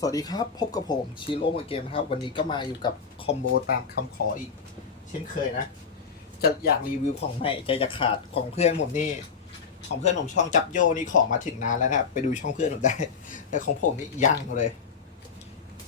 สวัสดีครับ พบกับผมชิโร่มาเกมนะครับ วันนี้ก็มาอยู่กับคอมโบตามคำขออีก เช่นเคยนะ จะอยากรีวิวของใหม่ใจจะขาดของเพื่อนผมนี่ ของเพื่อนผมช่องจับโยนี่ของมาถึงนานแล้วนะครับไปดูช่องเพื่อนผมได้ แต่ของผมนี่ยังเลย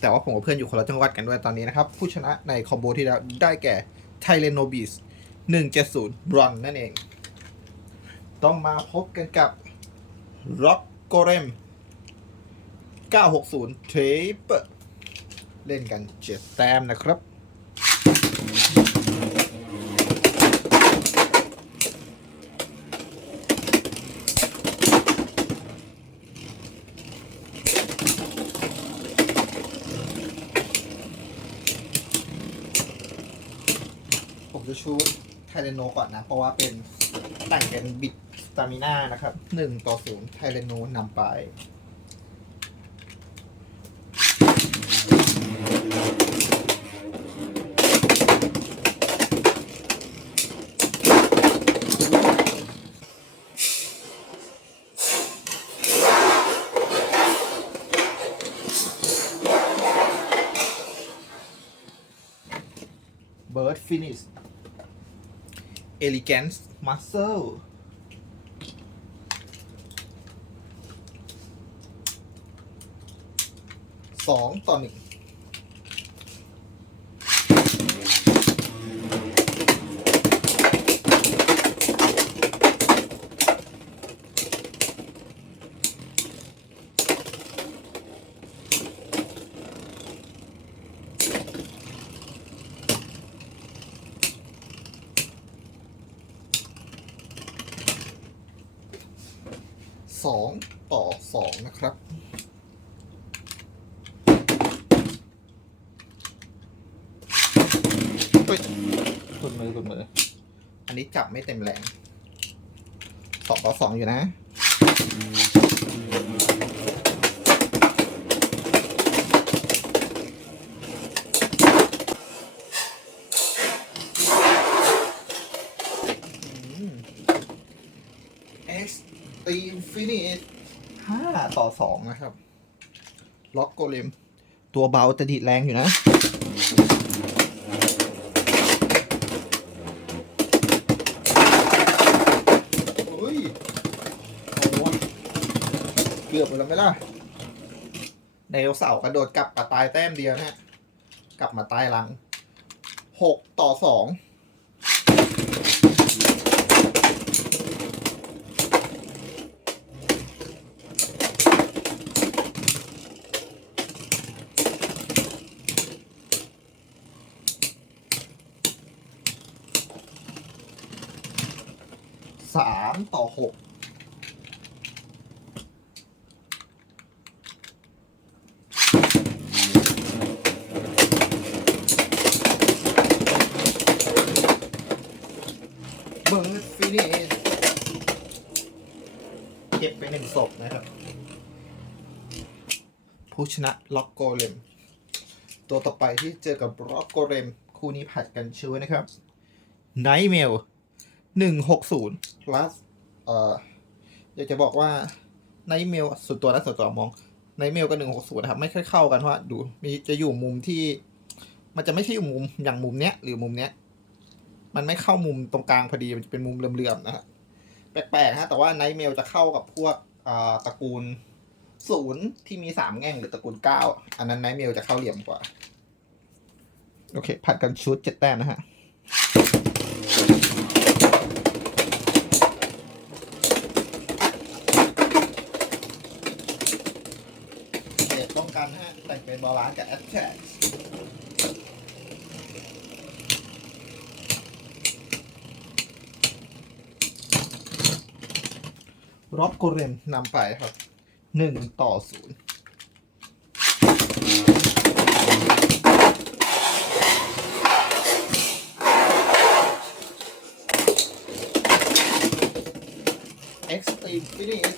แต่ว่าผมกับเพื่อนอยู่คนละจังหวัดกันด้วยตอนนี้นะครับ ผู้ชนะในคอมโบที่แล้วได้แก่ไทเลโนบิส170บรอนนั่นเอง ต้องมาพบกันกับร็อกโกเรม 960เทปเล่นกันเจ็ดแต้มนะครับ ผมจะชูไทเรโนก่อนนะ เพราะว่าเป็นแต่งเป็นบิดสตามิน่านะครับ 1 ต่อ0ไทเรโนนำไป เบิร์ดฟินิชเอลิแกนส์มัสเซลสองต่อหนึ่ง สองต่อสองนะครับ เฮ้ยกดมือกดมือ อันนี้จับไม่เต็มแรงสองต่อสองอยู่นะ X ตีนฟินิชห้าต่อสองนะครับ ล็อกโกเลม ตัวเบาแต่ดีดแรงอยู่นะ เฮ้ยโอ้ยเกือบไปแล้วไหมล่ะไดโนเสาร์กระโดดกลับมาตายแต้มเดียวนะฮะ กลับมาตายหลังหกต่อสอง สามต่อหก เบิร์ดฟินิชเก็บไปหนึ่งศพนะครับ ผู้ชนะล็อกโกเลม ตัวต่อไปที่เจอกับล็อกโกเลม คู่นี้ผัดกันชื่อนะครับไนท์เมลหนึ่งหกศูนย์ plus เอ่ออยากจะบอกว่าในเมลส่วนตัวนะส่วนตัวมองในเมลกับหนึ่งหกศูนย์นะครับ ไม่ค่อยเข้ากันเพราะดูมีจะอยู่มุมที่ มันจะไม่ใช่อยู่มุมอย่างมุมเนี้ย หรือมุมเนี้ย มันไม่เข้ามุมตรงกลางพอดีมันจะเป็นมุมเหลื่อมๆนะฮะแปลกๆฮะแต่ว่าไนท์เมลจะเข้ากับพวกตระกูลศูนย์ที่มีสามแง่งหรือตระกูลเก้าอันนั้นไนท์เมลจะเข้าเหลี่ยมกว่า โอเค ผัดกันชุดเจ็ดแต้มนะฮะเดทป้องกันฮะแต่งเป็นบอลานซ์กับแอตแทก รอบโกเรนนำไปครับหนึ่งต่อศูนย์เอ็กซ์ตีฟินิช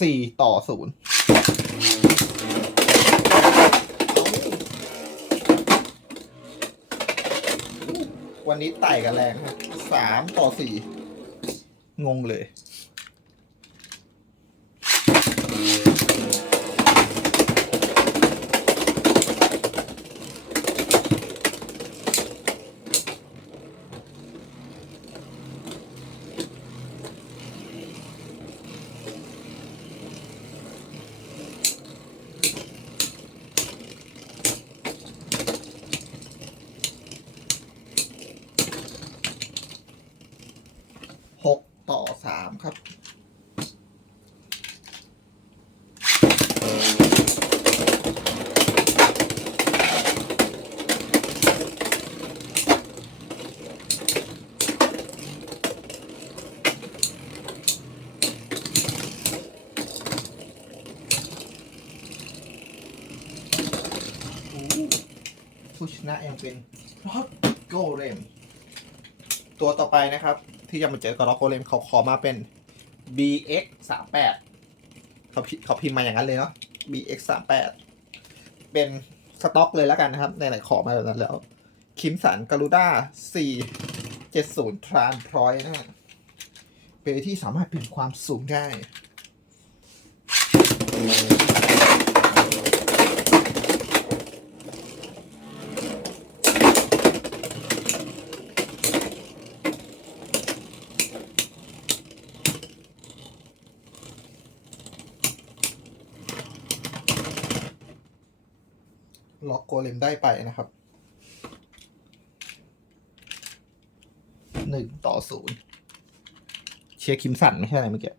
สี่ต่อศูนย์ วันนี้ไต่กันแรงครับสามต่อสี่งงเลย หกต่อสามครับ ผู้ชนะยังเป็นรอดโกเรมตัวต่อไปนะครับ ที่จะมาเจอกับล็อกโกเลมเขาขอมาเป็น BX สามแปดเขาเขาพิมพ์มาอย่างนั้นเลยเนาะ BX สามแปดเป็นสต็อกเลยแล้วกันนะครับในไหนๆขอมาแบบนั้นแล้ว คิมสันการูด้าสี่เจ็ดศูนย์ทรานพรอยนะฮะเป็นที่สามารถเปลี่ยนความสูงได้ โกเลมได้ไปนะครับหนึ่งต่อศูนย์เชียร์คิมสันไม่ใช่อะไรเมื่อกี้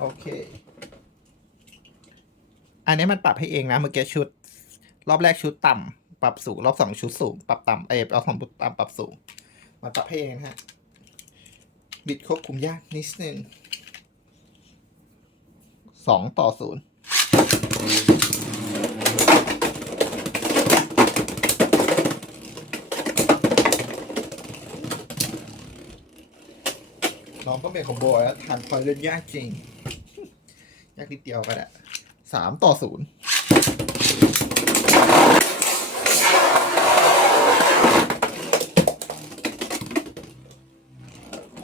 โอเค อันนี้มันปรับให้เองนะเมื่อกี้ชุด รอบแรกชุดต่ำปรับสูง รอบสองชุดสูง ปรับต่ำเออรอบสองต่ำปรับสูง มันปรับให้เองนะฮะ บิดควบคุมยากนิดนึงสองต่อศูนย์น้องต้องเป็นของโบแล้วทานคอยเล่นยากจริง ยากนิดเดียวก็ได้ สามต่อศูนย์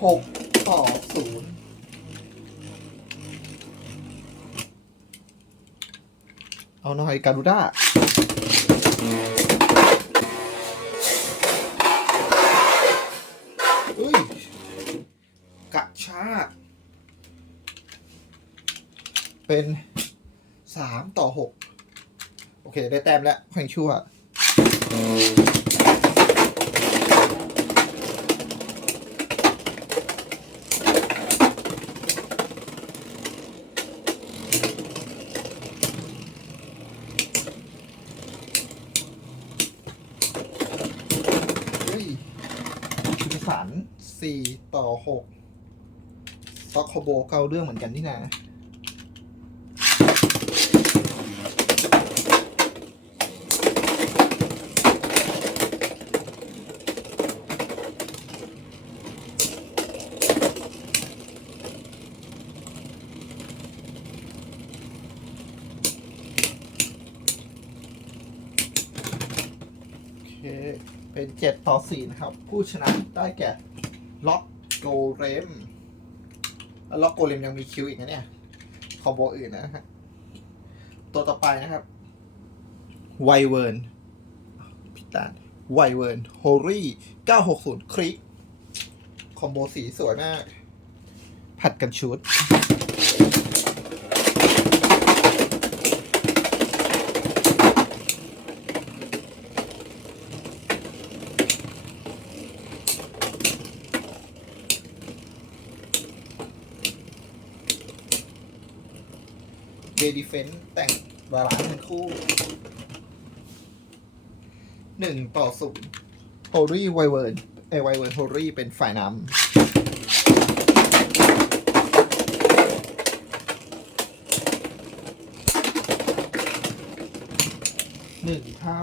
หกต่อศูนย์เอาหน่อยการูด้าเอ้ยกะชาเป็น สามต่อหกโอเค ได้แต้มแล้วค่อยชั่ว เฮ้ยคุณสันสี่ต่อหกซ็อกโคโบเกาเรื่องเหมือนกันนี่นะ 7 ต่อ 4 นะครับ ผู้ชนะได้แก่ล็อกโกเรมล็อกโกเรมยังมีคิวอีกนะเนี่ยคอมโบอื่นนะฮะตัวต่อไปนะครับไวเวิร์นพิตานไวเวิร์นโฮรี่960 คลิก คอมโบสีสวยมาก ผัดกันชุด เดดิเฟนแต่งบาลานซ์ทั้งคู่หนึ่งต่อศูนย์โฮรี่ไวเวิร์นเอไวเวิร์นโฮรี่เป็นฝ่ายนำหนึ่งเท่า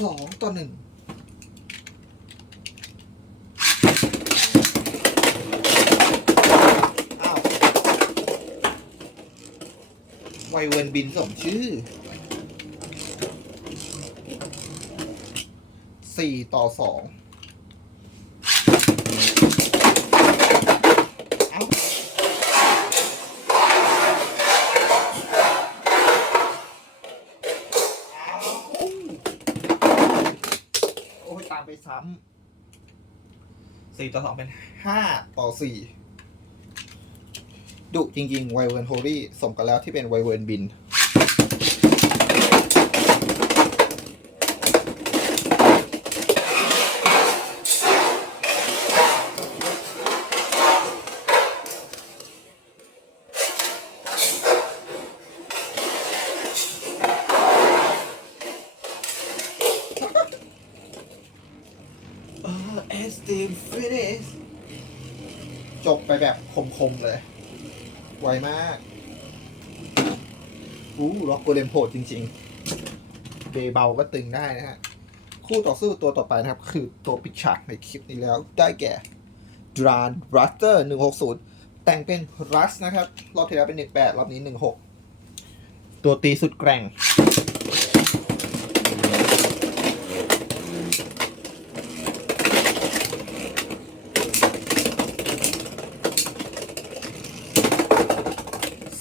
สองต่อหนึ่งอ้าวไวเวิร์นบินสมชื่อสี่ต่อสองเอ้า โอ้ยตามไปซ้ำ สี่ต่อสองเป็นห้าต่อสี่ดุจริง ๆ ไวเวิร์นโฮลี่สมกันแล้วที่เป็นไวเวิร์นบิน เออเอสตีมฟินิสจบไปแบบคมๆเลย ไวมาก อู้ล็อกโกเลมโหดจริงๆเบเบาก็ตึงได้นะฮะ คู่ต่อสู้ตัวต่อไปนะครับ คือตัวปิดฉากในคลิปนี้แล้วได้แก่ดรานรัสเตอร์160แต่งเป็นรัสนะครับ รอบที่แล้วเป็น18รอบนี้16ตัวตีสุดแกร่ง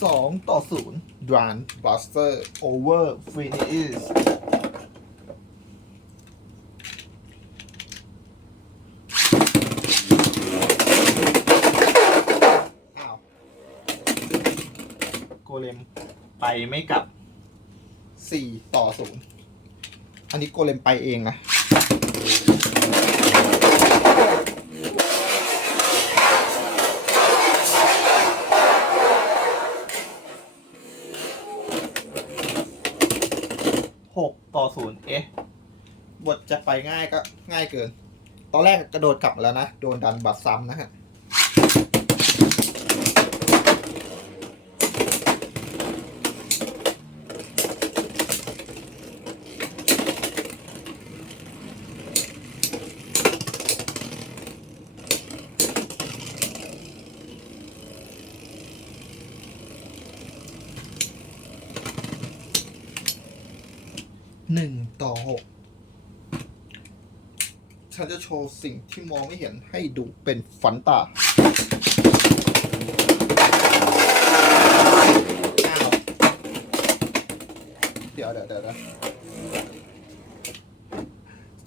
สองต่อศูนย์ดรานบลัสเตอร์โอเวอร์ฟินิสโกเลมไปไม่กลับสี่ต่อศูนย์อันนี้โกเลมไปเองนะ หกต่อศูนย์เอ๊ะ บท จะไปง่ายก็ง่ายเกิน ตอนแรกกระโดดกลับแล้วนะ โดนดันบัตรซ้ำนะฮะหนึ่งต่อหก ฉันจะโชว์สิ่งที่มองไม่เห็นให้ดูเป็นฝันตาอ้าวเดี๋ยวเดี๋ยวเดี๋ยวนะ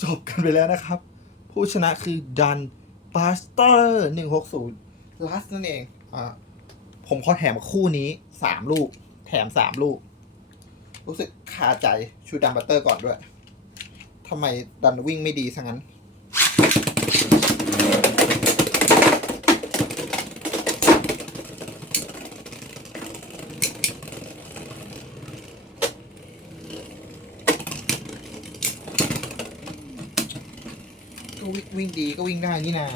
จบกันไปแล้วนะครับ ผู้ชนะคือดันบาสเตอร์หนึ่งหกศูนย์ลัสนั่นเองอ่าผมขอแถมคู่นี้สามลูก แถมสามลูก รู้สึกคาใจชูดันบัตเตอร์ก่อนด้วยทำไมดันวิ่งไม่ดีซะงั้น วิ่งวิ่งดีก็วิ่งได้นี่นา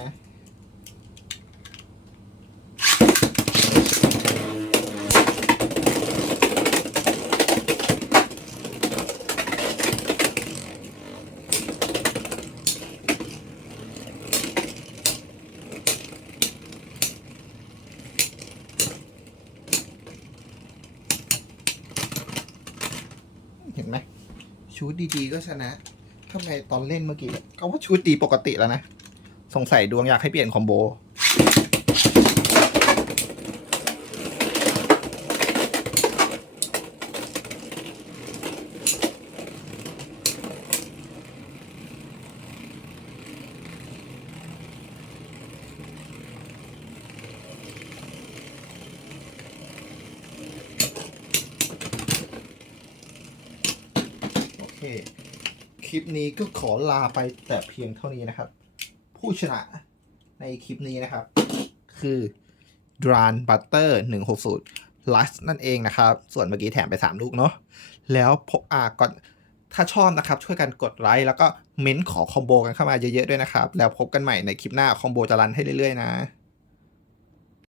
เห็นไหมชุดดีๆก็ชนะ ทำไมตอนเล่นเมื่อกี้ก็ว่าชุดดีปกติแล้วนะ สงสัยดวงอยากให้เปลี่ยนคอมโบ โอเค คลิปนี้ก็ขอลาไปแต่เพียงเท่านี้นะครับ ผู้ชนะในคลิปนี้นะครับ คือ d r a n Butter 160 Lux นั่นเองนะครับ ส่วนเมื่อกี้แถมไป 3 ลูกเนาะแล้วพบอ่าก่อนถ้าชอบนะครับ ช่วยกันกดไลค์แล้วก็เม้นขอคอมโบกันเข้ามาเยอะๆด้วยนะครับ แล้วพบกันใหม่ในคลิปหน้าคอมโบจะรันให้เรื่อยๆนะ